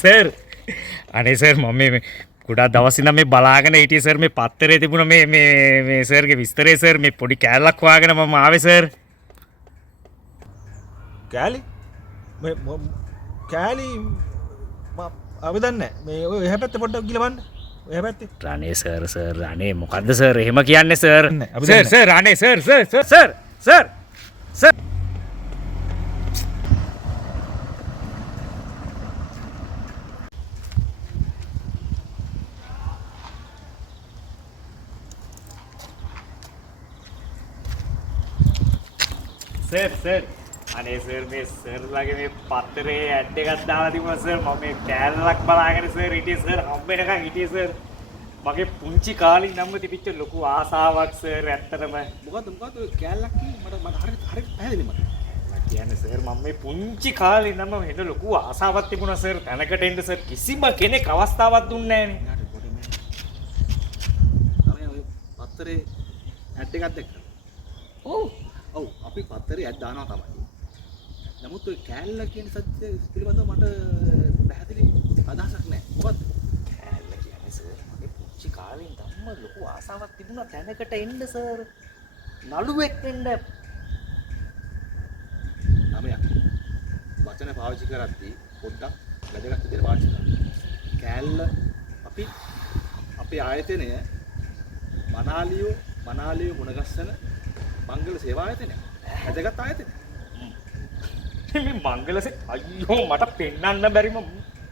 Sir අනේ sir මම මේ ගොඩාක් දවස් ඉඳන් මේ බලාගෙන හිටියේ සර් මේ පත්තරේ තිබුණ මේ සර්ගේ විස්තරේ සර් මේ පොඩි කෑල්ලක් හොයාගෙන මම ආවේ සර්. කෑලි කෑලි අපි දන්නේ මේ ඔය එහා පැත්තේ පොඩ්ඩක් ගිහලා බලන්න. එහා පැත්තේ. රණේ සර් අනේ මොකද්ද සර් එහෙම කියන්නේ සර්? අපි සර් දන්නේ. සර් අනේ සර් සර් අනේ සර් මේ සර්ලාගේ මේ පත්තරේ ඇඩ් එකක් දාලා තිබුණා සර් මම මේ කෑල්ලක් බලාගෙන සර් හිටියේ සර් හම්බෙනකන් හිටියේ සර් මගේ පුංචි කාලේ ඉඳන්ම තිබිච්ච ලොකු ආසාවක් සර් ඇත්තටම මොකද්ද ඔය කෑල්ලක් කියන්නේ මට හරියට පැහැදිලි මට. මම කියන්නේ සර් මම මේ පුංචි කාලේ ඉඳන්ම එන ලොකු ආසාවක් තිබුණා සර් තැනකට එන්න සර් කිසිම කෙනෙක් අවස්ථාවක් දුන්නේ නැහැ තමයි ඔය පත්තරේ ඇඩ් එකක් දැක්කා. ඔව් අපි පත්තරේ ඇඩ් දානවා තමයි. නමුත් ඔය කෑල්ල කියන සත්‍ය පිළිබඳව මට පැහැදිලි අදහසක් නැහැ. මොකද්ද? කෑල්ල කියන්නේ සර් මගේ පුංචි කාලේ ඉඳන්ම ලොකු ආසාවක් තිබුණා තැනකට එන්න සර් නළුවෙක් වෙන්න ළමයා වචන පාවිච්චි කරද්දී පොඩ්ඩක් වැදගත් විදිහට පාවිච්චි කරන්න. කෑල්ල අපි අපේ ආයතනය මනාලියෝ මුණගස්සන මංගල සේවා ආයතනය. වැදගත් ආයතනය. මේ මංගලසේ අයියෝ මට පෙන්වන්න බැරිම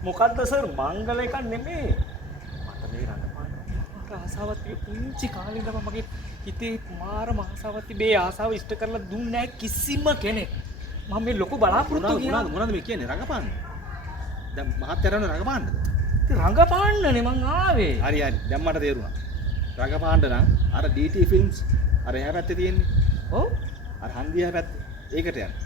මොකද්ද සර් මංගල එකක් නෙමෙයි මට මේ රඟපාන ආසාවක් තිබේ පුංචි කාලේ ඉඳන් මගේ හිතේ මාරම ආසාවක් තිබේ ආසාව ඉෂ්ට කරලා දුන්නේ නැහැ කිසිම කෙනෙක් මම මේ ලොකු බලාපොරොත්තු ගියා මොනවද මේ කියන්නේ රඟපාන්න දැන් මහත්තරන රඟපාන්නද රඟපාන්නනේ මං ආවේ හරි දැන් මට තේරුණා රඟපාන්න නම් අර DT ෆිල්ම්ස් අර එහා පැත්තේ තියෙන්නේ ඔව් අර හන්දිය එහා පැත්තේ ඒකට යන්න